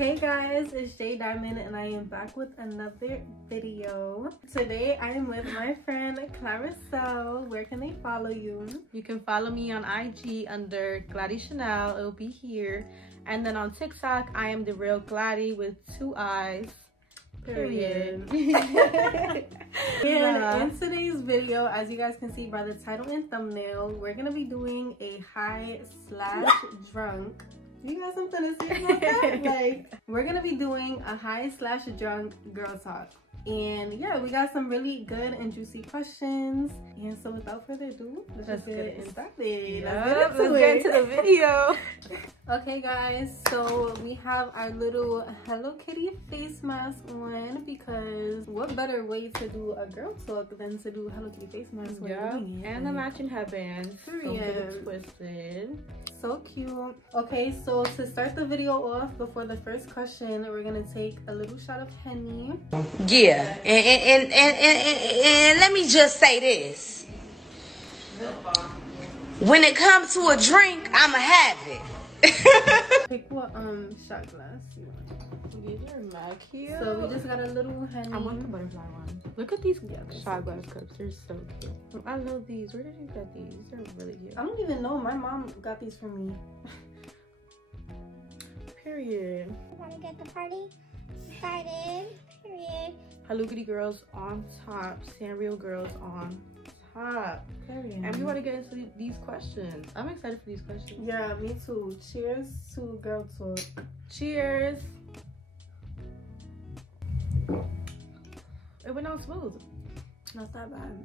Hey guys, it's J Diamond and I am back with another video. Today I am with my friend Clarissa. Where can they follow you? You can follow me on IG under Gladys Chanel. It'll be here. And then on TikTok, I am the real Gladys with 2 eyes. Period. And in today's video, as you guys can see by the title and thumbnail, we're gonna be doing a high/drunk. You got something to say about that? Like, we're gonna be doing a high/drunk girl talk. And yeah, we got some really good and juicy questions. And so without further ado, let's get it started. Let's get into the video. Okay guys, so we have our little Hello Kitty face mask on, because what better way to do a girl talk than to do Hello Kitty face mask? Yeah, and the matching headbands. Don't get it twisted. So cute. Okay, so to start the video off, before the first question, we're gonna take a little shot of Henny. Yeah, and let me just say this. When it comes to a drink, I'ma have it. Pick what shot glass you want. These are mad cute. So we just got a little Henny. I want the butterfly one. Look at these shot glass cups. They're so cute. I love these. Where did you get these? They're really cute. I don't even know. My mom got these for me. Period. Want to get the party started? Period. Hello Kitty girls on top. Sanrio girls on top. Period. And we want to get into these questions. I'm excited for these questions. Yeah, me too. Cheers to girl talk. Cheers. It went on smooth. Not that bad.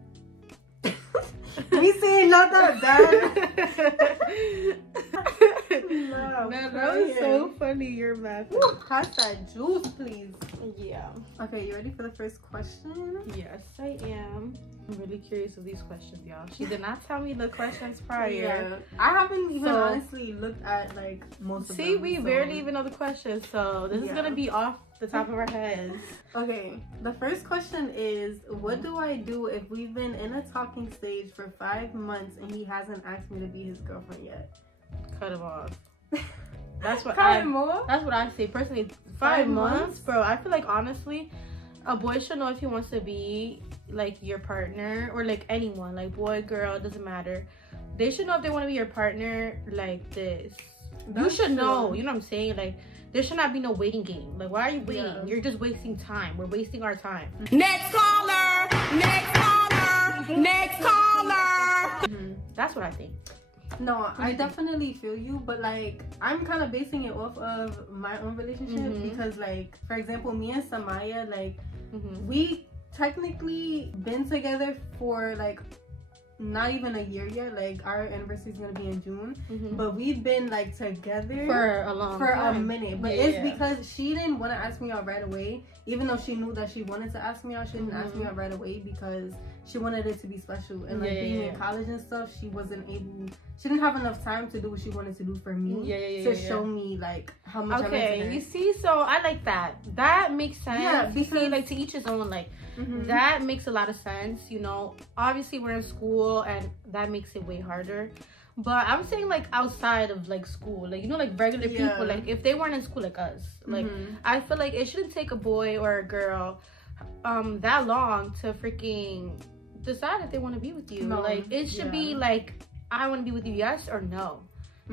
We saying not that bad. No, man, that was so funny. You're mad. Pass that juice, please. Yeah. Okay, you ready for the first question? Yes, I am. I'm really curious of these questions, y'all. She did not tell me the questions prior. Yeah, I haven't even honestly looked at like most of them. See, we barely even know the questions, so this is gonna be off the top of our heads. Okay, the first question is, what do I do if we've been in a talking stage for 5 months and he hasn't asked me to be his girlfriend yet? Cut him off. That's what That's what I say personally. 5 months, bro. I feel like honestly, a boy should know if he wants to be like your partner, or like anyone, like boy, girl, doesn't matter. They should know if they want to be your partner like this. You should know. You know what I'm saying? Like, there should not be no waiting game. Like, why are you waiting? Yeah. You're just wasting time. We're wasting our time. Next caller! Next caller! Next caller! That's what I think. No, I definitely feel you, but like, I'm kind of basing it off of my own relationship, because like, for example, me and Samaya, like, we technically been together for like not even a year yet. Like, our anniversary is gonna be in June, but we've been like together for a long time. A minute. But it's because she didn't want to ask me out right away, even though she knew that she wanted to ask me out. She didn't ask me out right away because she wanted it to be special, and like being in college and stuff, she didn't have enough time to do what she wanted to do for me to show me like how much I meant to her. You see, so I like that. That makes sense. Yeah, because like, to each his own. Like, that makes a lot of sense. You know, obviously we're in school and that makes it way harder. But I'm saying like outside of like school, like, you know, like regular people, like if they weren't in school like us, like I feel like it shouldn't take a boy or a girl that long to freaking decide if they want to be with you. No, like, it should be like, I want to be with you, yes or no.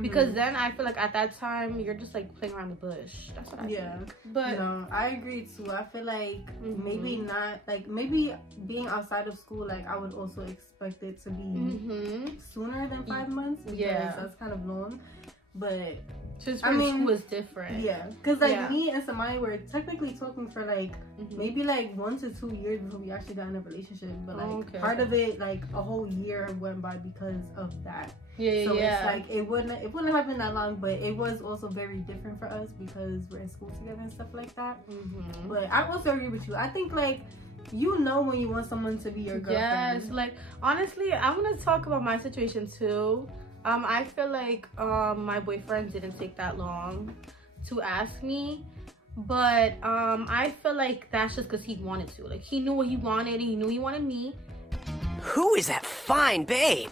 Because then I feel like at that time you're just like playing around the bush. That's what I think. But no, I agree too. I feel like maybe not, like, maybe being outside of school, like, I would also expect it to be sooner than 5 months, because that's kind of long. But just for school is different. Yeah, because like me and Samaya were technically talking for like maybe like 1 to 2 years before we actually got in a relationship. But like part of it, like a whole year went by because of that. So it's like it wouldn't have been that long, but it was also very different for us because we're in school together and stuff like that. But I also agree with you. I think like, you know when you want someone to be your girlfriend. Yes, like honestly, I want to talk about my situation too. I feel like my boyfriend didn't take that long to ask me, but I feel like that's just because he wanted to. Like, he knew what he wanted, and he knew he wanted me. Who is that fine babe?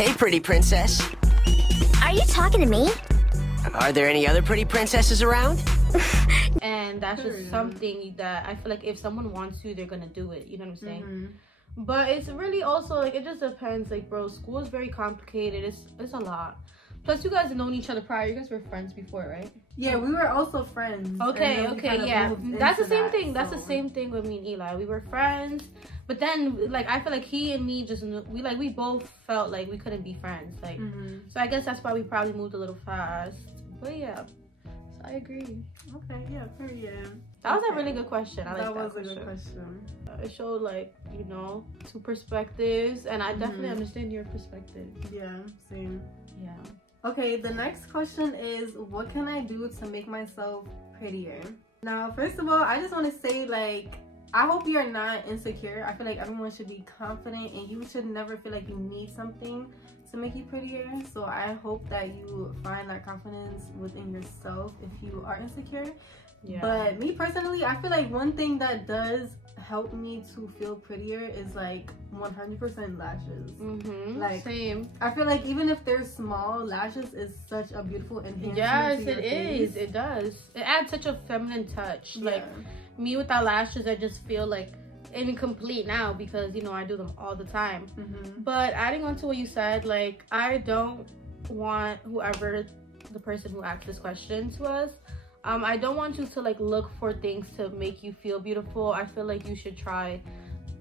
Hey, pretty princess. Are you talking to me? Are there any other pretty princesses around? And that's just something that I feel like if someone wants you, they're gonna do it. You know what I'm saying? But it's really also like, it just depends. Like, bro, school is very complicated. It's a lot. Plus, you guys have known each other prior. You guys were friends before, right? Yeah, we were also friends. Okay, yeah. That's the same thing. That's the same thing with me and Eli. We were friends, but then, like, I feel like he and me just, we both felt like we couldn't be friends. Like, so I guess that's why we probably moved a little fast. But yeah, so I agree. Okay, yeah, period. That was a really good question. I like that. That was a good question. It showed, like, you know, two perspectives, and I definitely understand your perspective. Yeah, same. Yeah. Okay, the next question is, what can I do to make myself prettier? Now, first of all, I just want to say, like, I hope you're not insecure. I feel like everyone should be confident, and you should never feel like you need something to make you prettier. So I hope that you find that confidence within yourself if you are insecure. Yeah. But me personally, I feel like one thing that does help me to feel prettier is like 100% lashes. Like, same. I feel like even if they're small, lashes is such a beautiful enhancement. Yes, it is. It does. It adds such a feminine touch. Yeah. Like, me without lashes, I just feel like incomplete now because, you know, I do them all the time. But adding on to what you said, like, I don't want whoever the person who asked this question to us, I don't want you to like look for things to make you feel beautiful. I feel like you should try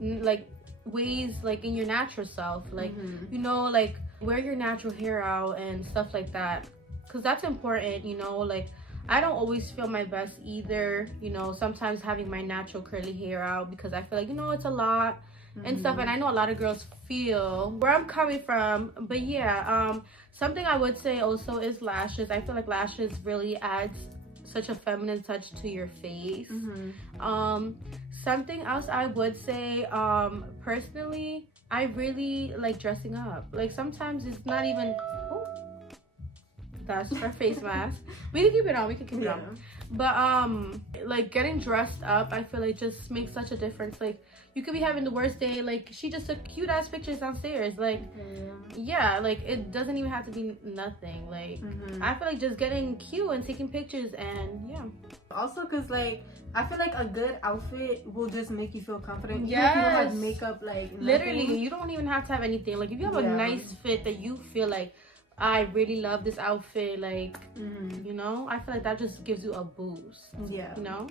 like ways like in your natural self, like you know, like wear your natural hair out and stuff like that, because that's important. You know, like I don't always feel my best either, you know, sometimes having my natural curly hair out because I feel like, you know, it's a lot and stuff, and I know a lot of girls feel where I'm coming from. But yeah, something I would say also is lashes. I feel like lashes really adds such a feminine touch to your face. Something else I would say, personally, I really like dressing up. Like sometimes it's not even, that's our face mask. We can keep it on, we can keep it on. But like getting dressed up, I feel like just makes such a difference. Like you could be having the worst day, like she just took cute ass pictures downstairs, like yeah, like it doesn't even have to be nothing. Like I feel like just getting cute and taking pictures, and yeah. Also because like I feel like a good outfit will just make you feel confident. Yes. Even if you don't have makeup, like nothing. Literally, you don't even have to have anything. Like if you have a nice fit that you feel like, I really love this outfit, like you know, I feel like that just gives you a boost. Yeah, you know.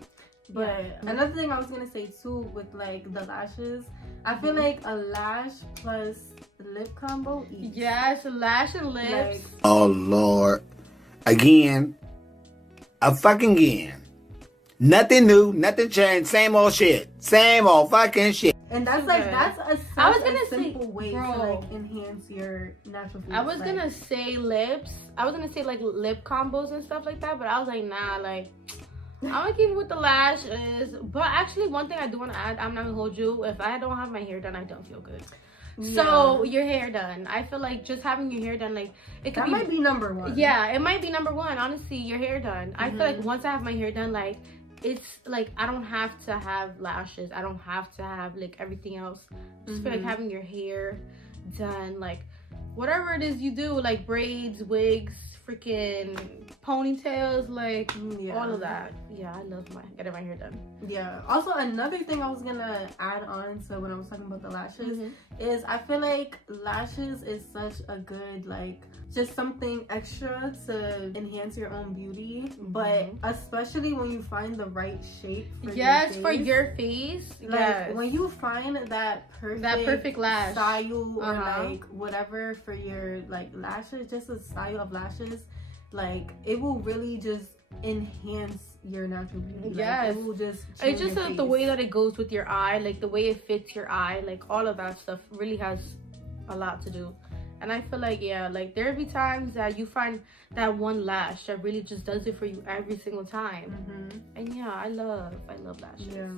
But another thing I was gonna say too with like the lashes, I feel like a lash plus lip combo eats. Yes, lash and lips. Like, oh Lord, again, again. Nothing new, nothing changed, same old shit, same old fucking shit. And that's like that's a simple way to like enhance your natural face. I was gonna say lips. I was gonna say like lip combos and stuff like that, but I was like, nah, like I'm gonna keep it with the lashes. But actually, one thing I do want to add, I'm not gonna hold you. If I don't have my hair done, I don't feel good. Yeah. So your hair done, I feel like just having your hair done, like it could might be number one. Yeah, it might be number one. Honestly, your hair done. I feel like once I have my hair done, like it's like I don't have to have lashes. I don't have to have like everything else. I just feel like having your hair done, like whatever it is you do, like braids, wigs, freaking ponytails, like all of that. Yeah, I love getting my hair done. Yeah. Also, another thing I was gonna add on to when I was talking about the lashes is I feel like lashes is such a good like just something extra to enhance your own beauty, but especially when you find the right shape for your face. For your face. Like when you find that perfect lash style or like whatever for your like lashes, just a style of lashes, like it will really just enhance your natural beauty. Yes, like, it will just it's just like the way that it goes with your eye, like the way it fits your eye, like all of that stuff really has a lot to do. And I feel like, yeah, like there'll be times that you find that one lash that really just does it for you every single time. And yeah, I love lashes. Yeah.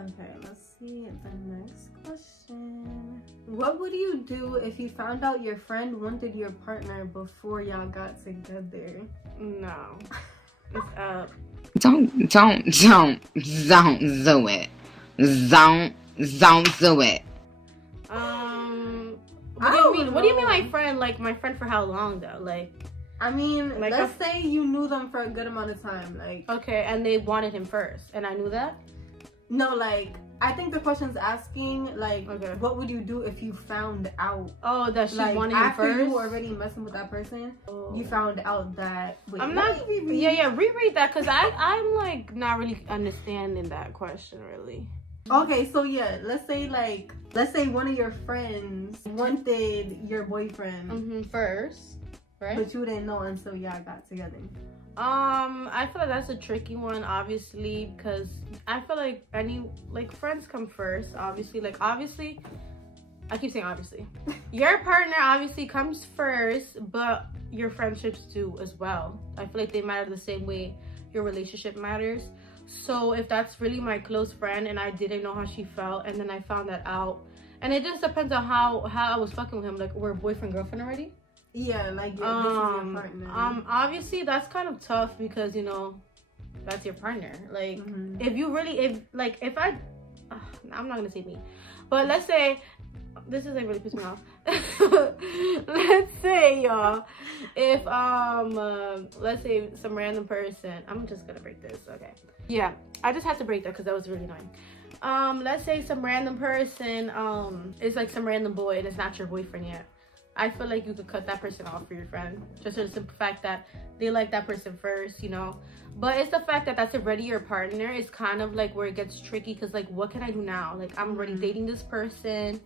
Okay, let's see the next question. What would you do if you found out your friend wanted your partner before y'all got together? No. It's up. Don't do it. Don't do it. What do you mean? What do you mean my friend? Like, my friend for how long, though? Like, I mean, like let's say you knew them for a good amount of time. Like, okay, and they wanted him first, and I knew that? No, like, I think the question's asking, like, what would you do if you found out? Oh, that she wanted him first? After you were already messing with that person, you found out that... Wait, I'm not... reread that, because I'm, like, not really understanding that question, really. Okay, so yeah, let's say one of your friends wanted your boyfriend first, right? But you didn't know until y'all got together. I feel like that's a tricky one, obviously, because I feel like friends come first, obviously. Like, obviously, I keep saying obviously. Your partner obviously comes first, but your friendships do as well. I feel like they matter the same way your relationship matters. So if that's really my close friend and I didn't know how she felt, and then I found that out, and it just depends on how I was fucking with him. Like, we're boyfriend girlfriend already. Yeah, like, this is your partner. Obviously that's kind of tough because, you know, that's your partner. Like, if you really, I'm not gonna say me, but let's say, this is like really pissing me off. Let's say, y'all, if let's say some random person, I'm just gonna break this, okay? Yeah, I just had to break that because that was really annoying. Let's say some random person is like some random boy and it's not your boyfriend yet. I feel like you could cut that person off for your friend, just for the simple fact that they like that person first, you know. But it's the fact that that's already your partner. It's kind of like where it gets tricky, because like, what can I do now? Like, I'm already dating this person.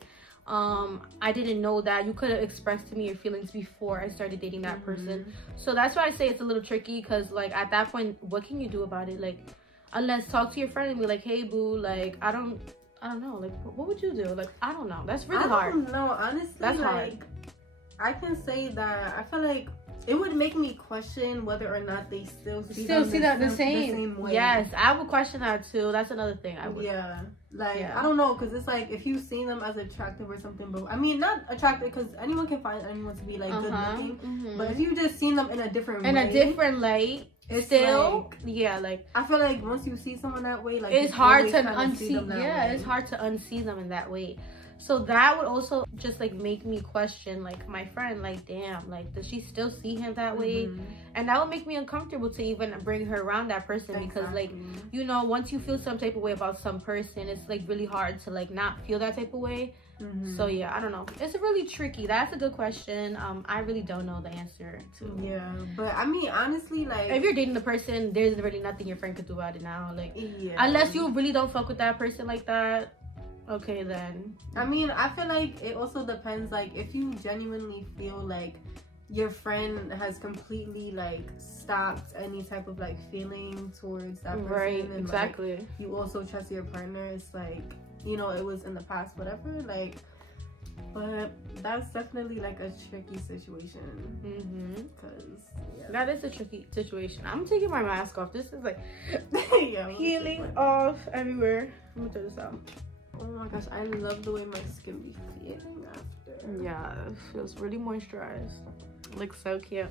I didn't know that. You could have expressed to me your feelings before I started dating that person. So that's why I say it's a little tricky, because like, at that point, what can you do about it? Like, unless talk to your friend and be like, hey boo, like, I don't know, like, what would you do? Like, I don't know. That's really hard. I don't know, honestly. That's like, hard. I can say that I feel like it would make me question whether or not they still see that the same way. Yes, I would question that too. That's another thing I would. Yeah, like, I don't know, because it's like, if you see them as attractive or something, but I mean, not attractive, because anyone can find anyone to be like good looking, but if you just seen them in a different light, it's still like, yeah, like, I feel like once you see someone that way, like, it's hard to unsee. Yeah, it's hard to unsee them in that way. So that would also just like make me question like my friend, like, damn, like, does she still see him that way? And that would make me uncomfortable to even bring her around that person, because like, you know, once you feel some type of way about some person, it's like really hard to like not feel that type of way. So yeah, I don't know, it's really tricky. That's a good question. I really don't know the answer to. Yeah, but I mean, honestly, like, if you're dating the person, there's really nothing your friend could do about it now, like, unless you really don't fuck with that person like that. Okay, then. I mean, I feel like it also depends, like, if you genuinely feel like your friend has completely like stopped any type of like feeling towards that person, right? And exactly. Like, you also trust your partner. It's like, you know, it was in the past, whatever. Like, but that's definitely like a tricky situation. Because that is a tricky situation. I'm taking my mask off. This is like peeling off everywhere. I'm gonna throw this out. Oh my gosh, I love the way my skin be feeling after. Yeah, it feels really moisturized. Looks so cute.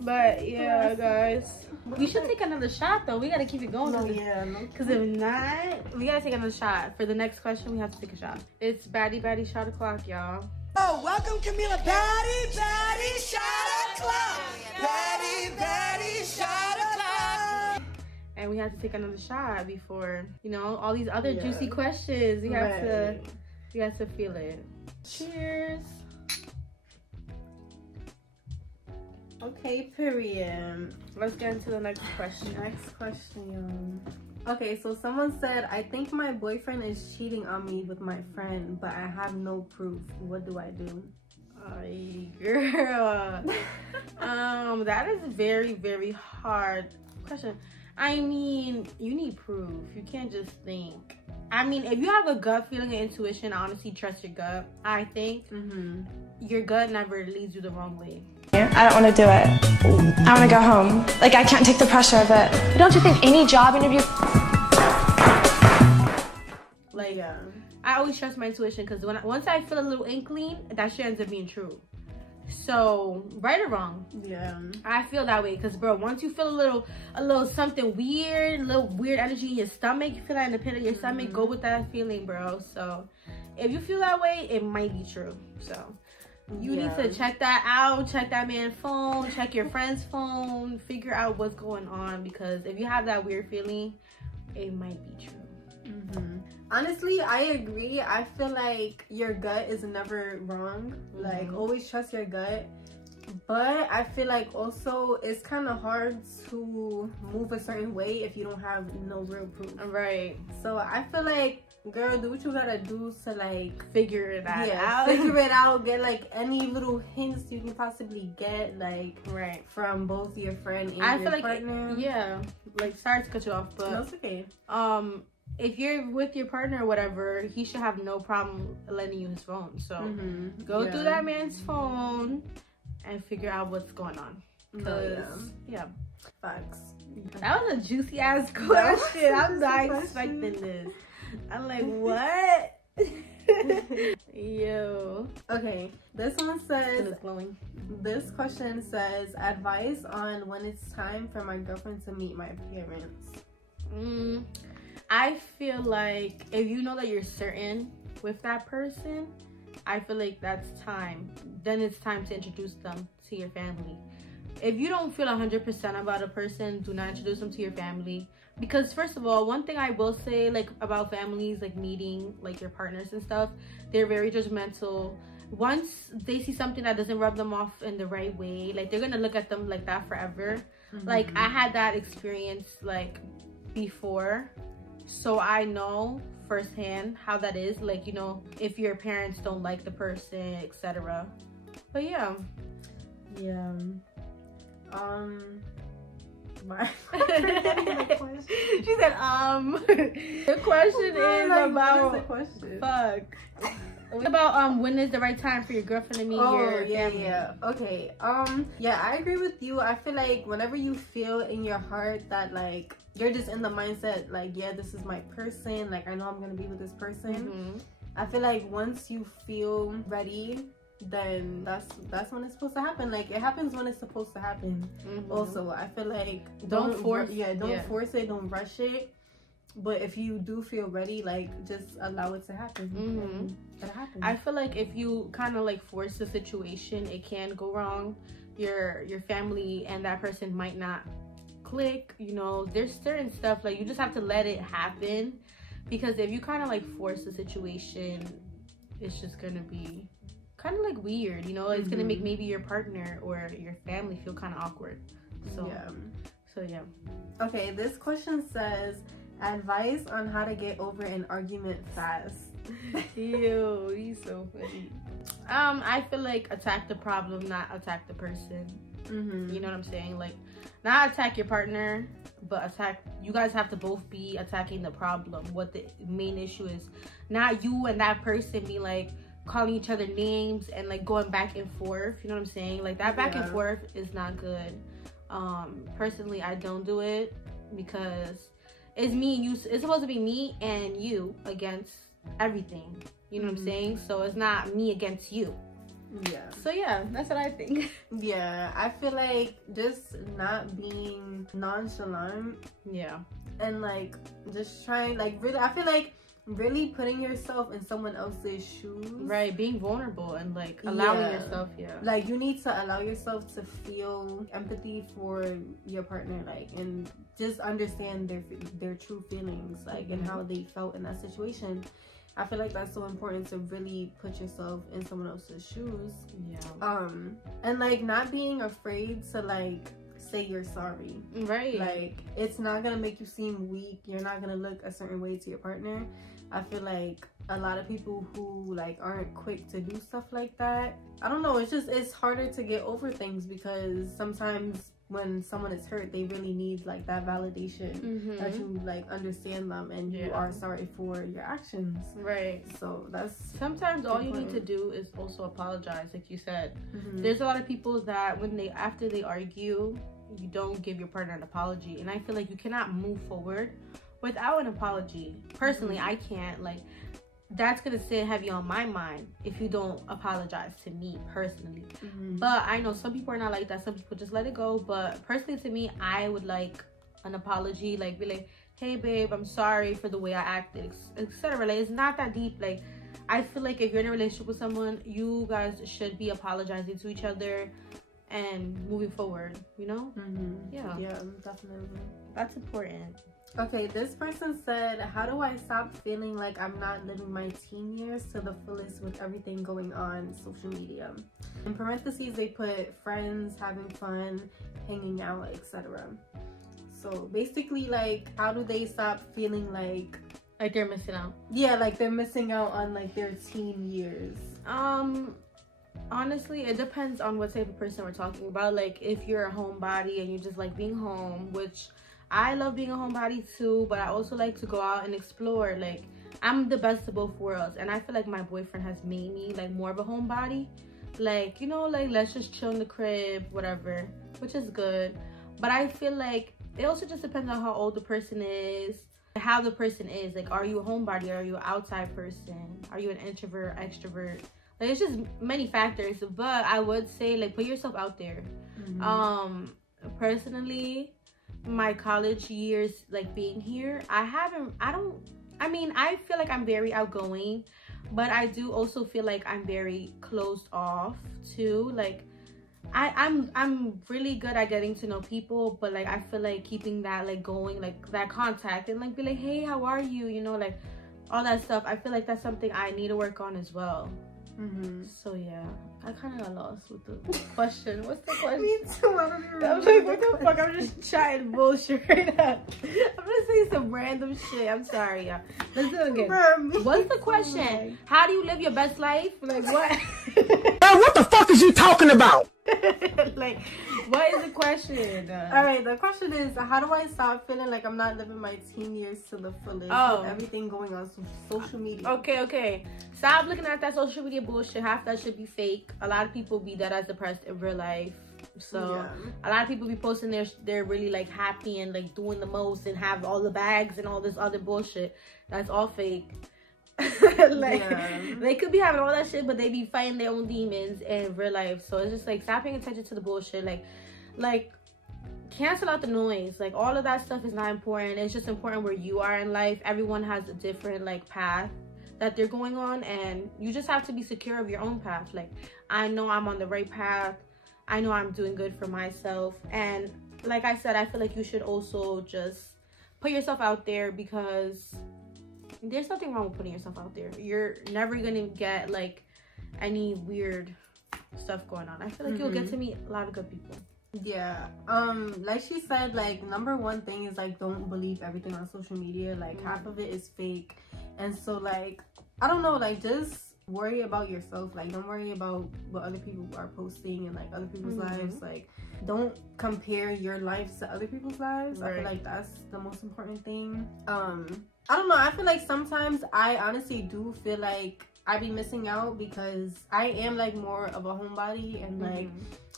But yeah, guys, we should take another shot though. We gotta keep it going. Because if not, we gotta take another shot. For the next question, we have to take a shot. It's baddie shot o'clock, y'all. Oh, welcome, Camila. Baddie shot o'clock. Baddie shot o'clock. And we have to take another shot before, you know, all these other juicy questions. We have to feel it. Cheers. Okay, period. Let's get into the next question. Next question. Okay, so someone said, I think my boyfriend is cheating on me with my friend, but I have no proof. What do I do? Ay, girl. That is a very, very hard question. I mean, you need proof. You can't just think. I mean, if you have a gut feeling and intuition, honestly, trust your gut. I think your gut never leads you the wrong way. I don't want to do it. I want to go home. Like, I can't take the pressure of it. But don't you think any job interview... Like, I always trust my intuition, because once I feel a little inkling, that shit ends up being true. So, right or wrong, I feel that way, because bro, once you feel a little something weird, a little weird energy in your stomach, you feel that in the pit of your stomach, go with that feeling, bro. So if you feel that way, it might be true. So You need to check that out, check that man's phone, check your friend's phone, figure out what's going on, because if you have that weird feeling, it might be true. Honestly, I agree. I feel like your gut is never wrong. Like, always trust your gut. But I feel like also it's kind of hard to move a certain way if you don't have no real proof. Right. So I feel like, girl, do what you gotta do to like figure it out. Figure it out. Get like any little hints you can possibly get, like from both your friend and your partner. Like, sorry to cut you off, but no, it's okay. If you're with your partner or whatever, he should have no problem lending you his phone. So go through that man's phone and figure out what's going on. Facts. That was a juicy ass question. I'm not expecting this. I'm like, what? Yo. Okay, this one says, this question says, advice on when it's time for my girlfriend to meet my parents. I feel like if you know that you're certain with that person, I feel like that's time. Then it's time to introduce them to your family. If you don't feel 100% about a person, do not introduce them to your family. Because first of all, one thing I will say like about families, like meeting like your partners and stuff, they're very judgmental. Once they see something that doesn't rub them off in the right way, like they're gonna look at them like that forever. Like I had that experience like before, so I know firsthand how that is, like, you know, if your parents don't like the person, etc. But she said the question is about when is the right time for your girlfriend to meet your family? Okay. I agree with you. I feel like whenever you feel in your heart that like you're just in the mindset like, yeah, this is my person, like I know I'm gonna be with this person, I feel like once you feel ready, then that's when it's supposed to happen. Like it happens when it's supposed to happen. Also, I feel like don't force it, don't rush it. But if you do feel ready, like just allow it to happen. It happens. I feel like if you kind of like force the situation, it can go wrong. Your family and that person might not click. You know, there's certain stuff like you just have to let it happen, because if you kind of like force the situation, it's just gonna be kind of like weird, you know. It's gonna make maybe your partner or your family feel kind of awkward. So yeah. Okay, this question says, advice on how to get over an argument fast. Ew, he's so funny. I feel like attack the problem, not attack the person. You know what I'm saying? Like, not attack your partner, but attack, you guys have to both be attacking the problem, what the main issue is. Not you and that person be like calling each other names and like going back and forth, you know what I'm saying? Like that back and forth is not good. Personally, I don't do it because it's me and you. It's supposed to be me and you against everything, you know what I'm saying? So it's not me against you. So yeah, that's what I think. I feel like just not being nonchalant, and like just trying, like really, I feel like really putting yourself in someone else's shoes, right? Being vulnerable and like allowing yourself, like you need to allow yourself to feel empathy for your partner, like, and just understand their true feelings, like, and how they felt in that situation. I feel like that's so important to really put yourself in someone else's shoes. And like not being afraid to like say you're sorry, right? Like it's not gonna make you seem weak. You're not gonna look a certain way to your partner. I feel like a lot of people who like aren't quick to do stuff like that, I don't know, it's harder to get over things, because sometimes when someone is hurt, they really need like that validation, that you like understand them and you are sorry for your actions, right? So that's sometimes all you need to do is also apologize, like you said. There's a lot of people that when after they argue, you don't give your partner an apology, and I feel like you cannot move forward without an apology. Personally, I can't. Like, that's gonna sit heavy on my mind if you don't apologize to me personally. But I know some people are not like that. Some people just let it go. But personally, to me, I would like an apology, like be like, hey babe, I'm sorry for the way I acted, etc. Like, it's not that deep. Like, I feel like if you're in a relationship with someone, you guys should be apologizing to each other and moving forward, you know? Yeah, definitely, that's important. Okay, this person said, how do I stop feeling like I'm not living my teen years to the fullest with everything going on social media? In parentheses, they put friends, having fun, hanging out, etc. So basically, like, how do they stop feeling like they're missing out? Yeah, like they're missing out on like their teen years. Honestly, it depends on what type of person we're talking about. Like, if you're a homebody and you just like being home, which I love being a homebody too, but I also like to go out and explore. Like, I'm the best of both worlds, and I feel like my boyfriend has made me like more of a homebody. Like, you know, like, let's just chill in the crib, whatever, which is good. But I feel like it also just depends on how old the person is, how the person is. Like, are you a homebody? Are you an outside person? Are you an introvert, extrovert? Like, it's just many factors. But I would say, like, put yourself out there. Personally, my college years, like, being here, I feel like I'm very outgoing, but I do also feel like I'm very closed off too. Like, I'm really good at getting to know people, but like, I feel like keeping that like going, like that contact, and like be like, hey, how are you, you know, like all that stuff. I feel like that's something I need to work on as well. So yeah, I kind of got lost with the question. What's the question? Me too. I don't even I'm like, what the fuck? I'm just chatting bullshit right now. I'm gonna say some random shit. I'm sorry, y'all. Let's do it again. What's the question? How do you live your best life? Like, what? What the fuck is you talking about? Like, what is the question? All right, the question is, how do I stop feeling like I'm not living my teen years to the fullest with everything going on social media? Okay. Stop looking at that social media bullshit. Half that should be fake. A lot of people be that as depressed in real life. So a lot of people be posting they're really like happy and like doing the most and have all the bags and all this other bullshit. That's all fake. They could be having all that shit, but they be fighting their own demons in real life. So it's just like, stop paying attention to the bullshit. Like cancel out the noise. Like, all of that stuff is not important. It's just important where you are in life. Everyone has a different like path that they're going on, and you just have to be secure of your own path. Like, I know I'm on the right path. I know I'm doing good for myself. And like I said, I feel like you should also just put yourself out there, because there's nothing wrong with putting yourself out there. You're never gonna get like any weird stuff going on. I feel like you'll get to meet a lot of good people. Like she said, like, number one thing is like, don't believe everything on social media. Like, half of it is fake. And so like, I don't know, like, just worry about yourself. Like, don't worry about what other people are posting and like other people's lives. Like, don't compare your lives to other people's lives. I feel like that's the most important thing. I don't know, I feel like sometimes I honestly do feel like I be missing out, because I am like more of a homebody, and like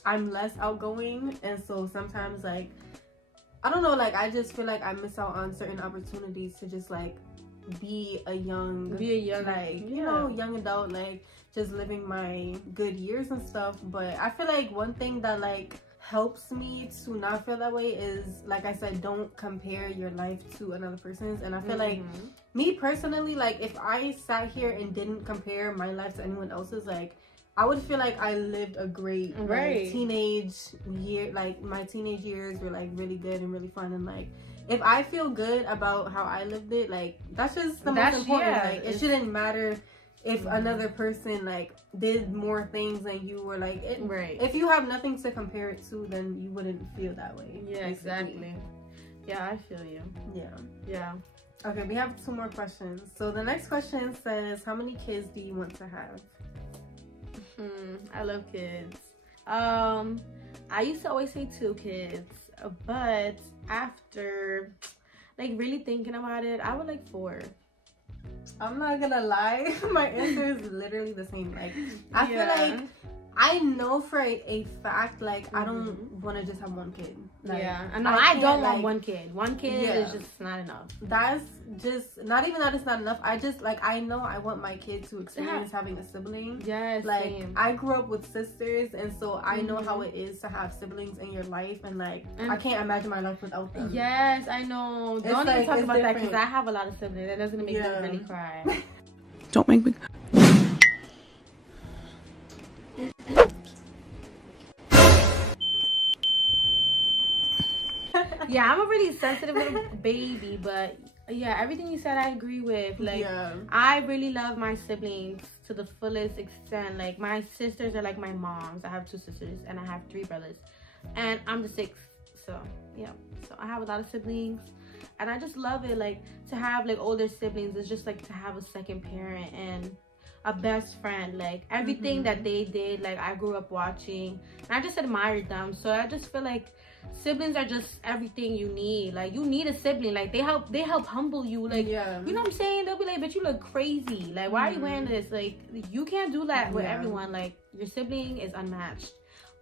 I'm less outgoing, and so sometimes like, I don't know, like I just feel like I miss out on certain opportunities to just like be a young like, you know, young adult, like just living my good years and stuff. But I feel like one thing that like helps me to not feel that way is, like I said, don't compare your life to another person's. And I feel like, me personally, like if I sat here and didn't compare my life to anyone else's, like I would feel like I lived a great like, teenage year. Like, my teenage years were like really good and really fun, and like if I feel good about how I lived it, like that's just the most important. Like, it shouldn't matter if another person like did more things than you were. Like, if you have nothing to compare it to, then you wouldn't feel that way. Exactly. I feel you. Okay, we have 2 more questions. So the next question says, how many kids do you want to have? I love kids. I used to always say 2 kids, but after like really thinking about it, I would like 4. I'm not gonna lie, my answer is literally the same. Like, I feel like I know for a fact, like, I don't want to just have 1 kid. Like, I don't want 1 kid. 1 kid is just not enough. That's just, not even that it's not enough. I just, like, I know I want my kid to experience having a sibling. Like, same. I grew up with sisters, and so I know how it is to have siblings in your life, and like, I can't imagine my life without them. Yes, I know. Don't even talk about that, because I have a lot of siblings. That doesn't make them really cry. Don't make me... Yeah, I'm a really sensitive little baby, but yeah, everything you said I agree with. Like, I really love my siblings to the fullest extent. Like, my sisters are like my moms. I have 2 sisters and I have 3 brothers, and I'm the 6th. So yeah, so I have a lot of siblings, and I just love it. Like, to have like older siblings is just like to have a second parent and a best friend. Like, everything that they did, like, I grew up watching, and I just admired them. So I just feel like siblings are just everything you need. Like, you need a sibling. Like, they help humble you. Like, you know what I'm saying? They'll be like, but you look crazy. Like, why are you wearing this? Like, you can't do that with everyone. Like, your sibling is unmatched.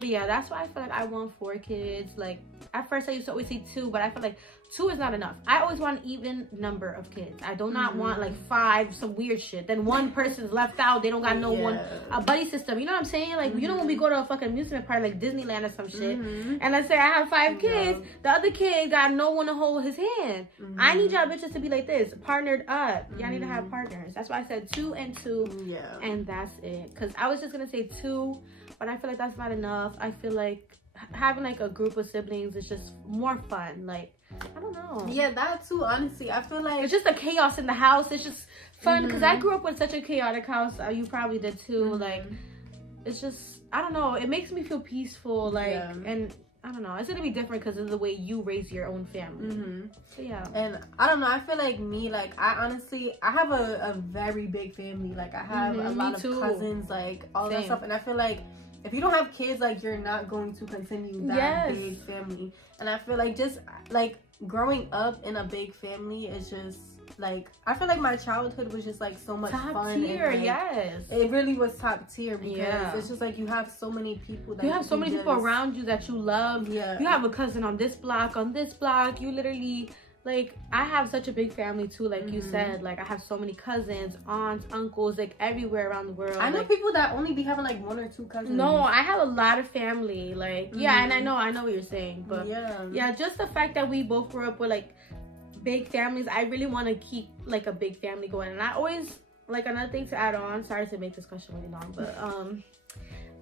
But yeah, that's why I feel like I want 4 kids. Like, at first I used to always say 2, but I feel like 2 is not enough. I always want an even number of kids. I do not want like 5, some weird shit. Then one person's left out. They don't got no one, a buddy system. You know what I'm saying? Like, you know when we go to a fucking amusement park like Disneyland or some shit, and let's say I have 5 kids, the other kid got no one to hold his hand. I need y'all bitches to be like this, partnered up. Y'all need to have partners. That's why I said 2 and 2, and that's it. Because I was just gonna say 2, but I feel like that's not enough. I feel like having like a group of siblings is just more fun. Like, I don't know. Yeah, that too, honestly. I feel like it's just a chaos in the house. It's just fun because I grew up with such a chaotic house. You probably did too. Like, it's just, I don't know. It makes me feel peaceful. Like, and I don't know. It's gonna be different because of the way you raise your own family. So yeah. And I don't know. I feel like me, like, I have a very big family. Like, I have a lot of cousins, like all that stuff. And I feel like if you don't have kids, like, you're not going to continue that big family. And I feel like just like growing up in a big family is just like, I feel like my childhood was just like so much fun. Top tier, and, like, it really was top tier because it's just like you have so many people that you have so many people around you that you love. You have a cousin on this block, you literally, like, I have such a big family too, like you said. Like, I have so many cousins, aunts, uncles, like everywhere around the world. I know people that only be having like 1 or 2 cousins. No, I have a lot of family. Like, yeah, and I know what you're saying, but yeah, just the fact that we both grew up with like big families, I really want to keep like a big family going. And I always, like, another thing to add on, sorry to make this question really long, but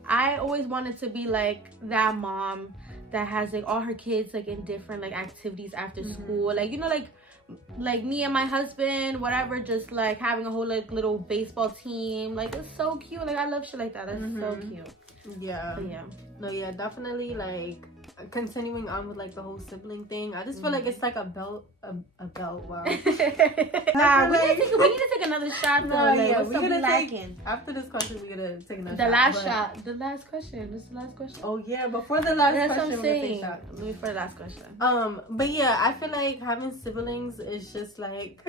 I always wanted to be like that mom that has like all her kids like in different like activities after school, like, you know, like me and my husband, whatever, just like having a whole like little baseball team. Like, it's so cute. Like, I love shit like that. That's so cute. No, definitely. Like, continuing on with like the whole sibling thing, I just feel like it's like a belt. Wow. We need to take another shot though. Like, we're gonna take, after this question, we're gonna take another shot. The last question. This is the last question. Oh yeah, before the last question, we're gonna take a shot. Before the last question. But yeah, I feel like having siblings is just like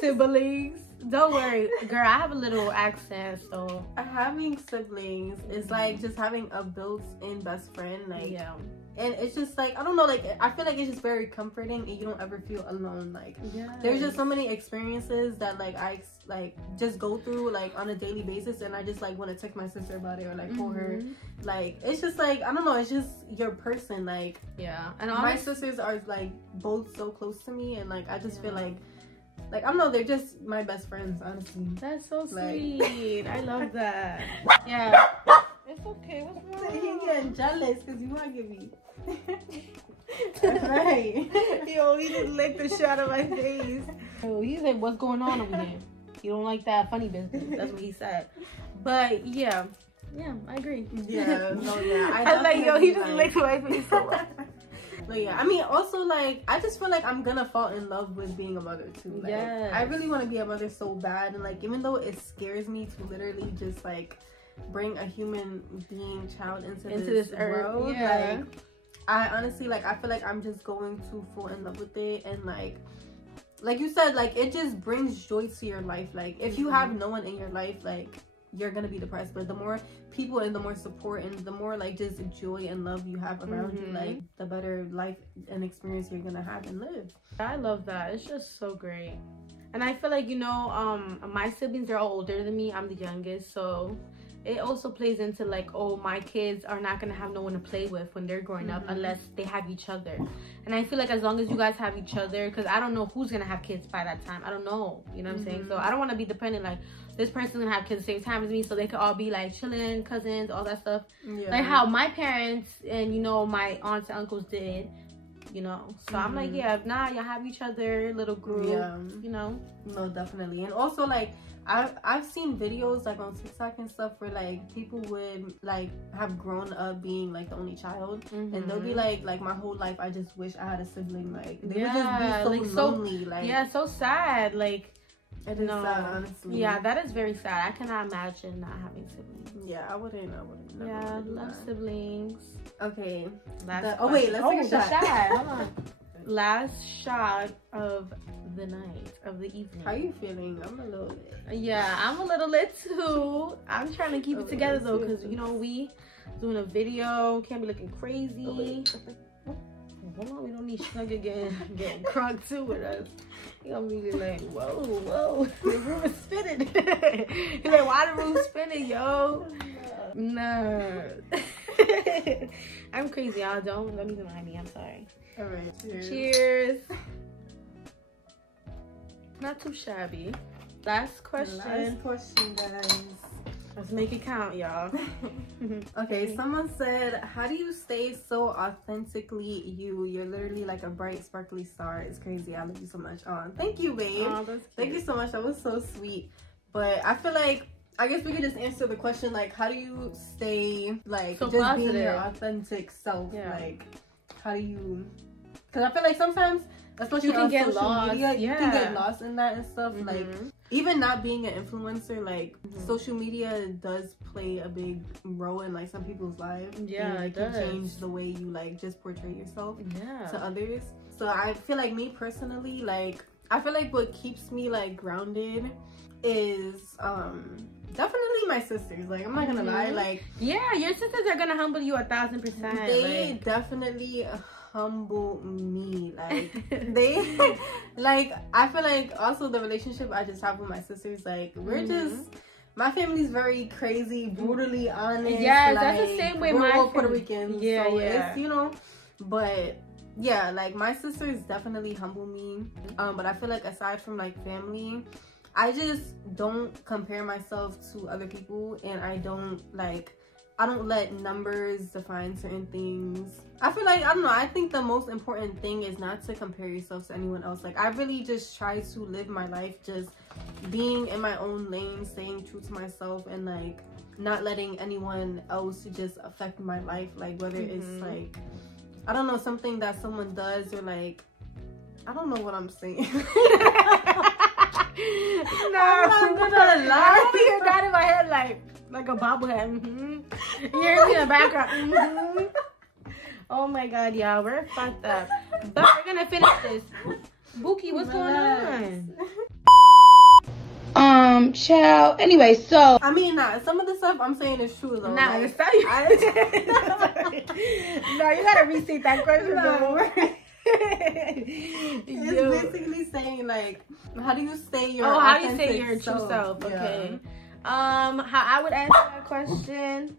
siblings. Don't worry, girl, I have a little accent, so having siblings is like just having a built-in best friend. Like, and it's just like, I don't know, like, I feel like it's just very comforting and you don't ever feel alone. Like, there's just so many experiences that like I like just go through like on a daily basis, and I just like want to text my sister about it or like call her. Like, it's just like, I don't know, it's just your person. Like, and my sisters are like both so close to me, and like I just feel like I don't know, they're just my best friends, honestly. That's so sweet. I love that. Yeah. It's okay. What's wrong? He's getting jealous because you want to give me. That's right. Yo, he just licked the shit out of my face. So he's like, what's going on over here? You don't like that funny business. That's what he said. But yeah, I agree. I like, yo, he just licked my face so much. But yeah, I mean, also, like, I just feel like I'm gonna fall in love with being a mother too. Like, I really want to be a mother so bad, and like, even though it scares me to literally just like bring a human being child into this world, like, I honestly, like, I feel like I'm just going to fall in love with it. And like you said, like, it just brings joy to your life. Like, if you have no one in your life, like, you're gonna be depressed. But the more people and the more support and the more like just joy and love you have around you, like, the better life and experience you're gonna have and live. I love that. It's just so great. And I feel like, you know, my siblings are all older than me. I'm the youngest, so it also plays into like, oh, my kids are not gonna have no one to play with when they're growing up unless they have each other. And I feel like as long as you guys have each other, because I don't know who's gonna have kids by that time. I don't know, you know what I'm saying? So I don't want to be dependent like this person's gonna have kids at the same time as me, so they could all be like chilling, cousins, all that stuff. Like how my parents and, you know, my aunts and uncles did, you know. So I'm like, yeah, if not, y'all have each other, little group, you know. No, definitely. And also like I've seen videos like on TikTok and stuff where like people would like have grown up being like the only child, and they'll be like my whole life I just wish I had a sibling. Like they would just be so lonely. Like so sad. Like it is sad, honestly. Yeah, that is very sad. I cannot imagine not having siblings. Yeah, I wouldn't. Yeah, love siblings. Okay. Let's take a shot. Hold on. Last shot of the night, of the evening. How are you feeling? I'm a little lit. Yeah, I'm a little lit too. I'm trying to keep it together though, because you know we doing a video, can't be looking crazy. Hold on, we don't need Snugger getting crunk too with us. He gonna be like, whoa, the room is spinning. He's like, why the room spinning, yo? No. I'm crazy, y'all. Don't let me deny me. I'm sorry. All right. Cheers. Not too shabby. Last question. Last question, guys. Let's make it count, y'all. Okay, someone said, how do you stay so authentically you? You're literally like a bright, sparkly star. It's crazy. I love you so much. Thank you, babe. Oh, that's cute. Thank you so much. That was so sweet. But I feel like, I guess we could just answer the question, like, how do you stay, like, so just positive. being your authentic self? Yeah. Like, how do you... Because I feel like sometimes, especially on social media, you can get lost in that and stuff. Like, even not being an influencer, like, social media does play a big role in, like, some people's lives. Yeah, and, like, it does. Can change the way you, like, just portray yourself to others. So I feel like me personally, like, I feel like what keeps me, like, grounded is definitely my sisters. Like, I'm not gonna lie, like, yeah, your sisters are gonna humble you 1000%. They definitely humble me. Like, they like, I feel like also the relationship I just have with my sisters, like, we're just, my family's very crazy, brutally honest. Yeah, like, that's the same way we're my all Puerto Ricans. Yeah, so yeah. it's, you know, but yeah, like, my sisters definitely humble me. But I feel like aside from like family, I just don't compare myself to other people, and I don't let numbers define certain things. I feel like, I don't know, I think the most important thing is not to compare yourself to anyone else. Like, I really just try to live my life just being in my own lane, staying true to myself, and like not letting anyone else just affect my life. Like, whether it's like, I don't know, something that someone does, or like, I don't know what I'm saying. No, I'm not gonna lie. I hear that in my head like a bobblehead. You hear me in the background. Oh my god, y'all, we're fucked up. But we're gonna finish this. Bookie, what's going on? Child. Anyway, so I mean, some of the stuff I'm saying is true though. Nah, like, no, you gotta restate that question. No. It's basically saying like, how do you say your how do you say your self? true self? Yeah. Okay. How I would answer that question,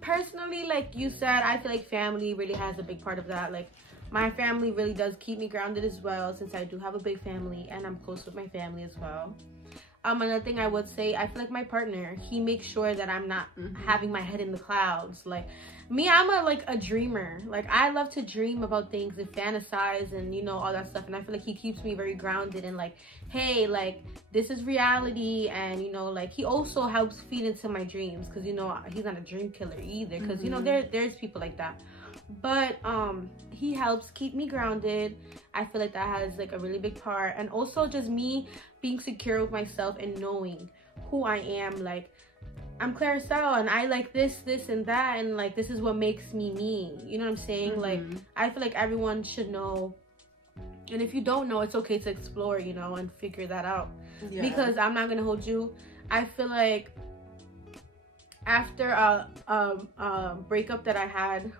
personally, like you said, I feel like family really has a big part of that. Like, my family really does keep me grounded as well, since I do have a big family and I'm close with my family as well. Another thing I would say, I feel like my partner, he makes sure that I'm not having my head in the clouds. Like, me, I'm a dreamer. Like, I love to dream about things and fantasize and, you know, all that stuff. And I feel like he keeps me very grounded and like, hey, like, this is reality. And, you know, like, he also helps feed into my dreams, because, you know, he's not a dream killer either, because, you know, there's people like that. But he helps keep me grounded. I feel like that has like a really big part. And also just me being secure with myself and knowing who I am. Like, I'm Claricel and I like this and that, and like, this is what makes me me. You know what I'm saying? Like, I feel like everyone should know, and if you don't know, it's okay to explore, you know, and figure that out. Because I'm not gonna hold you, I feel like after a breakup that I had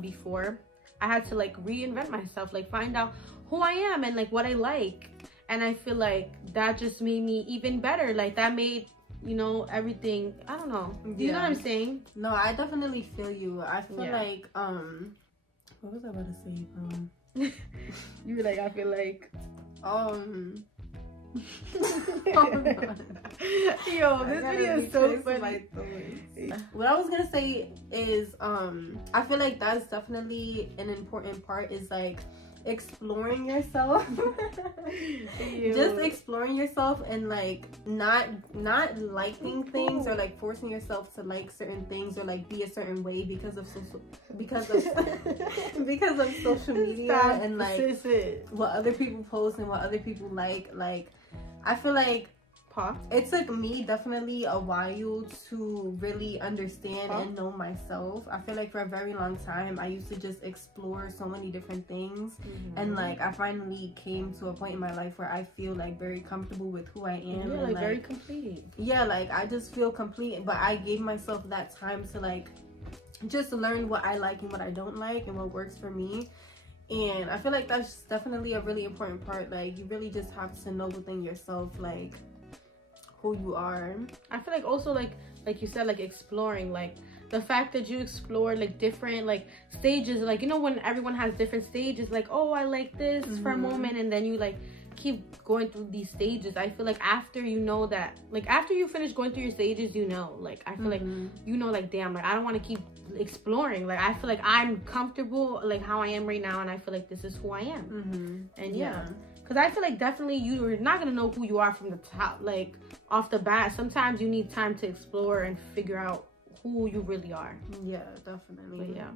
before, I had to like reinvent myself, like find out who I am and like what I like. And I feel like that just made me even better. Like, that made you know, everything. I don't know. Do you know what I'm saying? No, I definitely feel you. I feel like what was I about to say? You were like, I feel like Yo, this video is so funny. What I was gonna say is I feel like that's definitely an important part, is like exploring yourself. Just exploring yourself, and like not liking things, or like forcing yourself to like certain things, or like be a certain way because of social media. And like what other people post and what other people like I feel like it took me definitely a while to really understand and know myself. I feel like for a very long time I used to just explore so many different things, and like I finally came to a point in my life where I feel like very comfortable with who I am. Yeah, and like very complete. Yeah, like I just feel complete, but I gave myself that time to like just learn what I like and what I don't like and what works for me. And I feel like that's definitely a really important part. Like you really just have to know within yourself like who you are. I feel like also like you said, like exploring, like the fact that you explore like different like stages, like, you know, when everyone has different stages, like, oh, I like this for a moment, and then you like keep going through these stages. I feel like after you know that, like after you finish going through your stages, you know, like I feel like you know, like damn, like I don't want to keep exploring. Like I feel like I'm comfortable like how I am right now, and I feel like this is who I am. And because I feel like definitely you're not gonna know who you are from the top, like off the bat. Sometimes you need time to explore and figure out who you really are. Yeah, definitely. But yeah.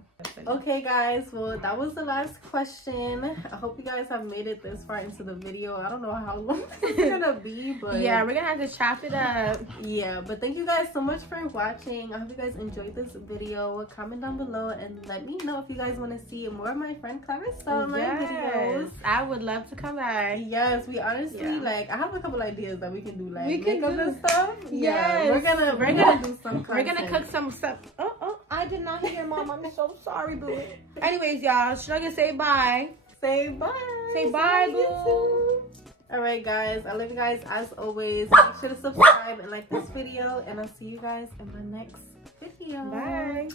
Okay guys, well that was the last question. I hope you guys have made it this far into the video. I don't know how long it's gonna be, but yeah, we're gonna have to chop it up. Yeah, but thank you guys so much for watching. I hope you guys enjoyed this video. Comment down below and let me know if you guys want to see more of my friend Clarissa on my videos. I would love to come back. Yes, we honestly like I have a couple ideas that we can do, like makeup and stuff. Yeah, we're gonna do some content. We're gonna cook some stuff. Oh, I did not hear, Mom. I'm so sorry, boo. Anyways, y'all, should I say bye? Say bye. Say bye, boo. Alright, guys. I love you guys as always. Make sure to subscribe and like this video, and I'll see you guys in my next video. Bye.